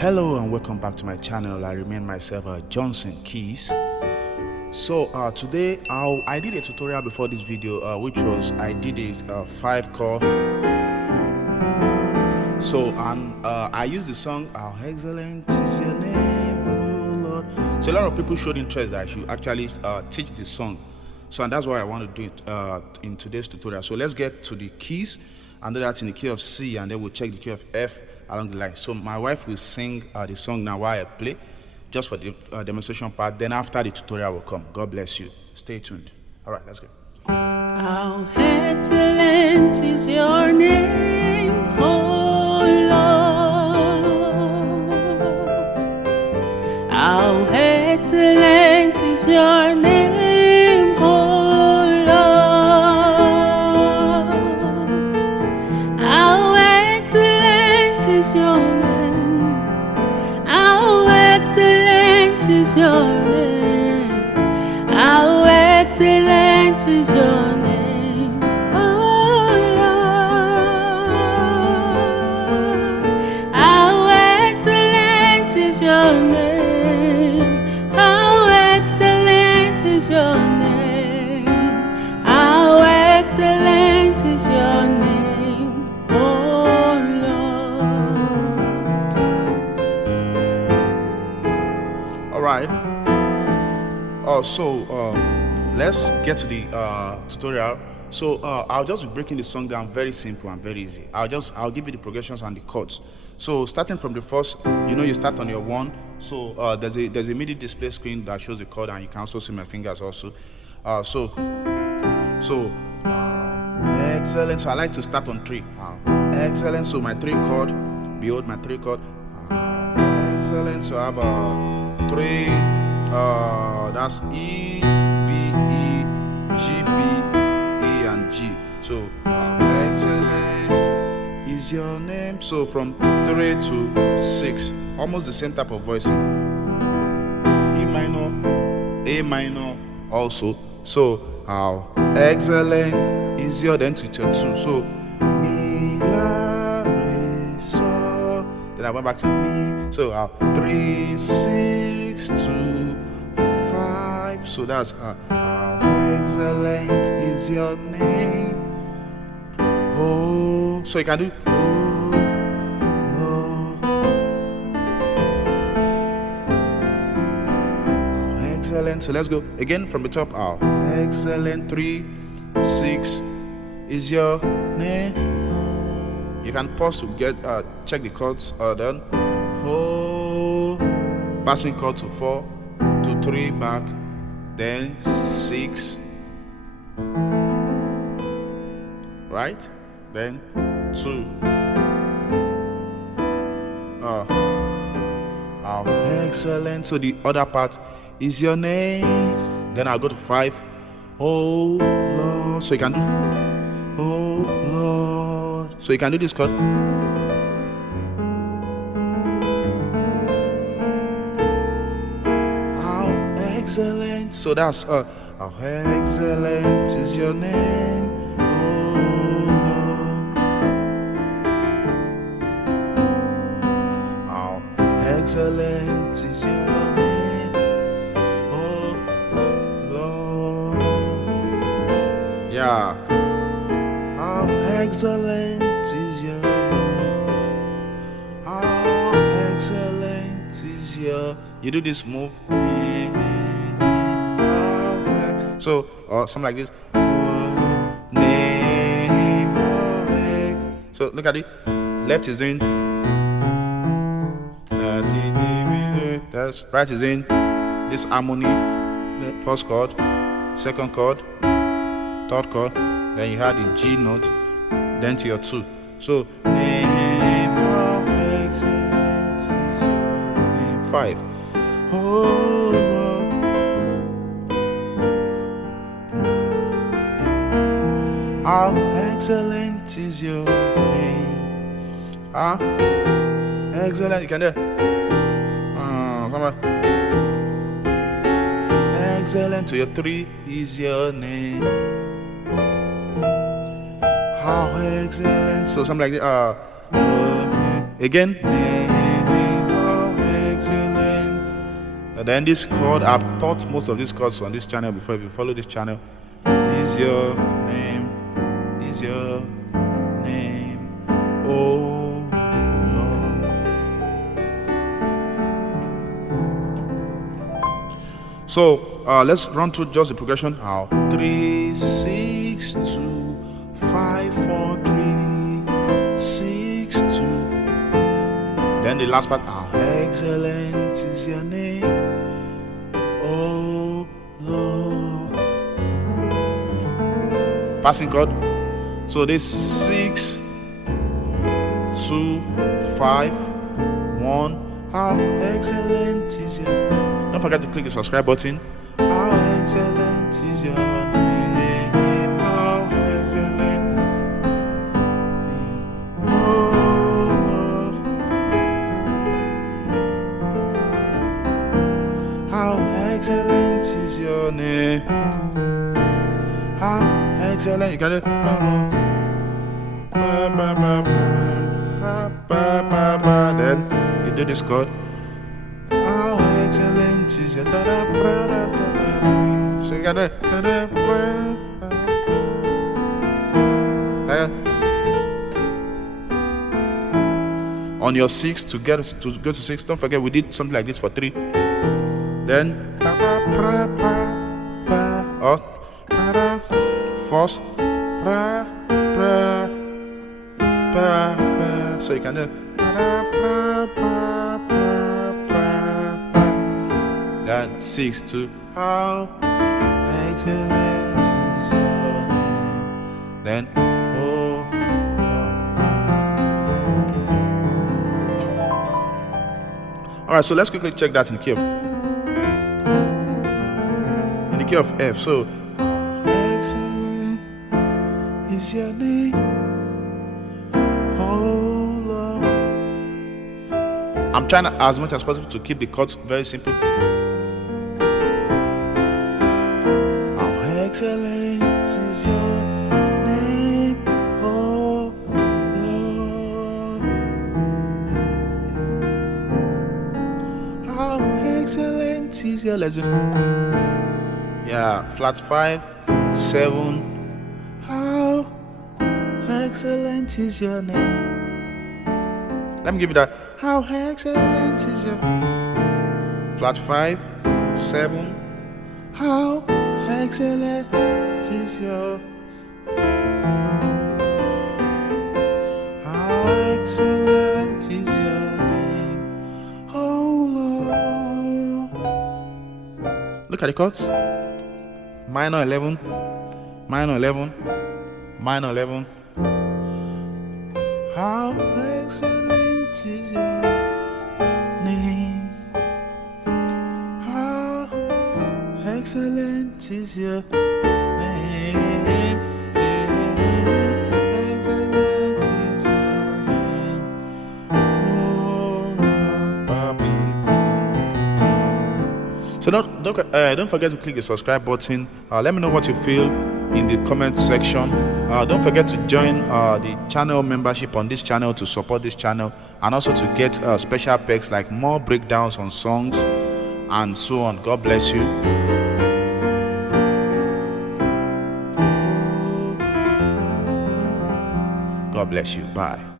Hello and welcome back to my channel. I remain myself Johnsonkeyz. So today I did a tutorial before this video, which was I did a 5 chord. So I used the song "How Excellent Is Your Name, Oh Lord." So a lot of people showed interest that I should actually teach the song. So and that's why I want to do it in today's tutorial. So let's get to the keys and do that in the key of C, and then we'll check the key of F along the line. So my wife will sing the song now while I play, just for the demonstration part. Then after the tutorial will come. God bless you. Stay tuned. All right, let's go. How excellent is your name, oh Lord. How excellent is your name, oh Lord. How excellent is your name. How excellent is your name. How excellent is your name, oh Lord. How excellent is your name. How excellent is your name. How excellent is your name, oh Lord. All right. Let's get to the tutorial. So I'll just be breaking the song down very simple and very easy. I'll give you the progressions and the chords. So starting from the first, you start on your 1. So there's a MIDI display screen that shows the chord, and you can also see my fingers also. Excellent. So I like to start on 3. Excellent. So my 3 chord, behold my 3 chord. Excellent. So I have 3. That's E, B, E, G, B, A, and G. So excellent is your name. So from 3 to 6, almost the same type of voicing. E minor, A minor also. So how excellent is your, then to your 2. So mi, la, re, so. Then I went back to mi. So 3, 6, 2, 5. So that's how excellent is your name. Oh, so you can do oh Lord. How excellent. So let's go again from the top. How excellent. 3, 6 is your name. You can pause to get check the chords. Then oh, passing chord to 4 to 3 back, then 6, right, then 2. How excellent. So the other part is your name. Then I'll go to 5. Oh Lord. So you can do oh Lord. So you can do this chord. Excellent. So that's how excellent is your name, oh Lord. How excellent is your name, oh Lord. Yeah. How excellent is your name. How excellent is your. You do this move. So, something like this. So, look at it. Left is in. That's right is in. This harmony. First chord, second chord, third chord. Then you have the G note. Then to your 2. So, name of excellence is your name. 5. Oh Lord. How excellent is your name. Excellent. You can do it. Excellent to your 3 is your name. How excellent. So something like that. Again. And then this chord, I've taught most of these chords on this channel before. If you follow this channel, is your name, oh Lord. So let's run through just the progression. How 3 6 2 5 4 3 6 2. Then the last part. How excellent is your name, oh Lord. Passing chord. So this 6 2 5 1. How excellent is your. Don't forget to click the subscribe button. How excellent is your name. How excellent. Oh Lord. How excellent is your name. How excellent. You got it. Then you do this chord. How excellent is your. So you got it. On your 6 to go to 6. Don't forget we did something like this for 3. Then first so you can do that 6 2. How excellent is your name. Then oh Lord. Alright, so let's quickly check that in the key of F. So excellent is your name, oh Lord. I'm trying to, as much as possible, to keep the chords very simple. How excellent is your name, oh Lord. How excellent is your. Let's do. Yeah, flat 5 7. How excellent is your name. Let me give you that. How excellent is your. Flat 5 7. How excellent is your. How excellent is your name, oh Lord. Look at the chords. Minor 11, minor 11, minor 11. How excellent is your name. How excellent is your name. Excellent is your name. Oh, Papi. So don't forget to click the subscribe button. Let me know what you feel in the comment section. Don't forget to join the channel membership on this channel to support this channel, and also to get special perks like more breakdowns on songs and so on. God bless you. God bless you. Bye.